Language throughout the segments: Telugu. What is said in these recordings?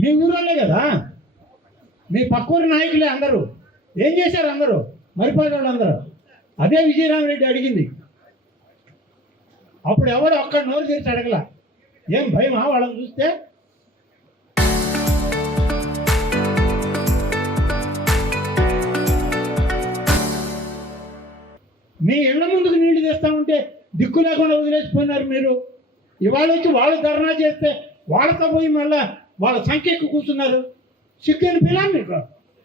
మీ ఊరోళ్ళే కదా, మీ పక్కూరి నాయకులే అందరూ. ఏం చేశారు అందరూ? మరిపోయిన వాళ్ళందరూ. అదే విజయరామరెడ్డి అడిగింది. అప్పుడు ఎవరు ఒక్క నోరు తెరిచి అడగల. ఏం భయమా వాళ్ళని చూస్తే? మీ ఇళ్ల ముందుకు నీళ్లు తెస్తా ఉంటే దిక్కు లేకుండా వదిలేసిపోయినారు మీరు. ఇవాళ వచ్చి వాళ్ళు ధర్నా చేస్తే వాళ్ళతో పోయి మళ్ళా వాళ్ళ సంఖ్య ఎక్కువ కూర్చున్నారు. సిగ్గని పిలా మీకు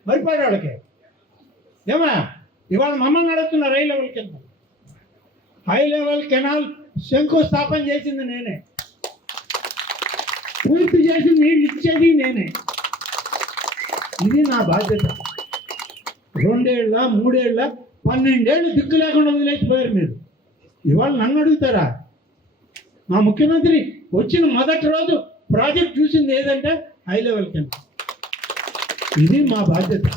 మరిపాడు వాళ్ళకి. ఏమా ఇవాళ మమ్మల్ని అడుగుతున్నారు హై లెవెల్ కెనాల్ శంకుస్థాపన చేసింది నేనే, పూర్తి చేసి నీళ్ళు ఇచ్చేది నేనే. ఇది నా బాధ్యత. 2 ఏళ్ళ 3 ఏళ్ళ 12 ఏళ్ళు దిక్కు లేకుండా వదిలేసిపోయారు మీరు. ఇవాళ నన్ను అడుగుతారా? మా ముఖ్యమంత్రి వచ్చిన మొదటి రోజు ప్రాజెక్ట్ చూసింది ఏదంటే హై లెవెల్ కెనాల్. ఇది మా బాధ్యత.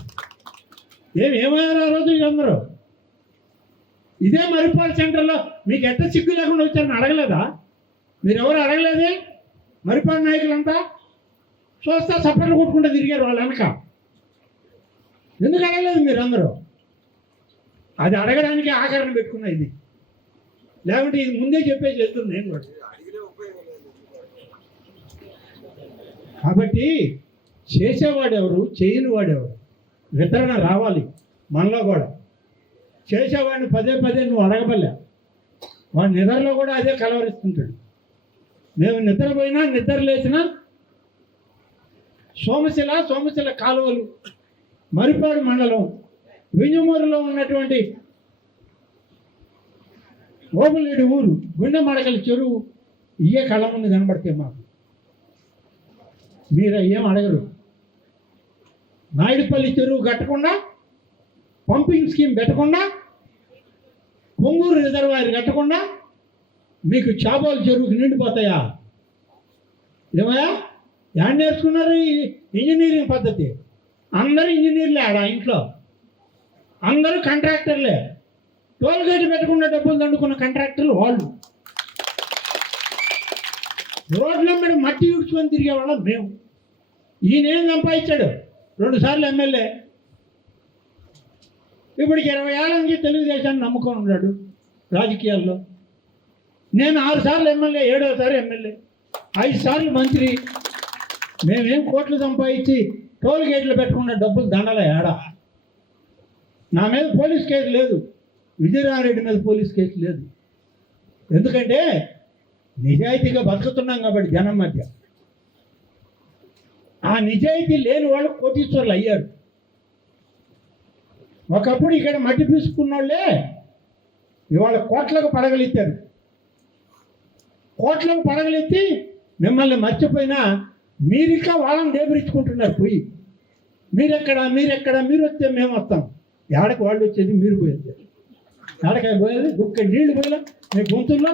ఏమయ్యారు ఆ రోజు అందరూ? ఇదే మరిపాడు సెంటర్లో మీకు ఎట్ట సిగ్గు లేకుండా వచ్చారని అడగలేదా? మీరెవరు అడగలేదే? మరిపాడు నాయకులంతా చూస్తా సపరేట్ కొట్టుకుంటూ తిరిగారు వాళ్ళ వెనక. ఎందుకు అడగలేదు మీరందరూ? అది అడగడానికి ఆఖరణ పెట్టుకున్నా. ఇది లేకుంటే ఇది ముందే చెప్పేసి వెళ్తుంది నేను కూడా. కాబట్టి చేసేవాడెవరు, చేయని వాడెవరు వితరణ రావాలి మనలో కూడా. చేసేవాడిని పదే నువ్వు అడగబల్లే. వాడి నిద్రలో కూడా అదే కలవరిస్తుంటాడు. మేము నిద్రపోయినా నిద్ర లేచినా సోమశిల కాలువలు, మరిపాడు మండలం, వింజమూరులో ఉన్నటువంటి ఓబులేడు ఊరు, గుండె మడకల చెరువు, ఇయే కళ్ళ ముందు కనబడితే మాకు మీరు ఏం అడగరు. నాయుడుపల్లి చెరువు కట్టకుండా, పంపింగ్ స్కీమ్ పెట్టకుండా, పొంగూరు రిజర్వాయర్ కట్టకుండా మీకు చాబోలు చెరువుకి నిండిపోతాయా? ఏమయ్యా యాడ్ నేర్చుకున్నారు ఈ ఇంజనీరింగ్ పద్ధతి? అందరూ ఇంజనీర్లే ఆడ ఇంట్లో, అందరూ కాంట్రాక్టర్లే. టోల్ గేట్ పెట్టకుండా డబ్బులు దండుకున్న కాంట్రాక్టర్లు వాళ్ళు. రోడ్ల మీద మట్టి ఉడుచుకొని తిరిగేవాళ్ళం మేము. ఈయనేం సంపాదించాడు? 2 సార్లు ఎమ్మెల్యే. ఇప్పటికి 20 ఏళ్ళ నుంచి తెలుగుదేశాన్ని నమ్ముకొని ఉన్నాడు రాజకీయాల్లో. నేను 6 సార్లు ఎమ్మెల్యే, 7వ సారి ఎమ్మెల్యే, 5 సార్లు మంత్రి. మేమేం కోట్లు సంపాదించి టోల్ గేట్లు పెట్టుకున్న డబ్బులు దండలే ఏడా. నా మీద పోలీస్ కేసు లేదు, విజయరామరెడ్డి మీద పోలీస్ కేసు లేదు. ఎందుకంటే నిజాయితీగా బతుకుతున్నాం కాబట్టి జనం మధ్య. ఆ నిజాయితీ లేని వాళ్ళు కోటీశ్వర్లు అయ్యారు. ఒకప్పుడు ఇక్కడ మట్టి తీసుకున్న వాళ్ళే ఇవాళ కోట్లకు పడగలెత్తారు. కోట్లకు పడగలెత్తి మిమ్మల్ని మర్చిపోయినా మీరికా వాళ్ళని దేబరించుకుంటున్నారు పోయి. మీరెక్కడ మీరు వస్తే మేము వస్తాం. ఏడకి వాళ్ళు వచ్చేది, మీరు పోయేది. ఏడకాయ పోయేది, గుక్క నీళ్లు పోయేలా మీ గొంతుల్లో.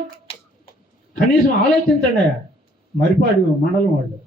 కనీసం ఆలోచించండి. మరిపాడు మండలం వాళ్ళు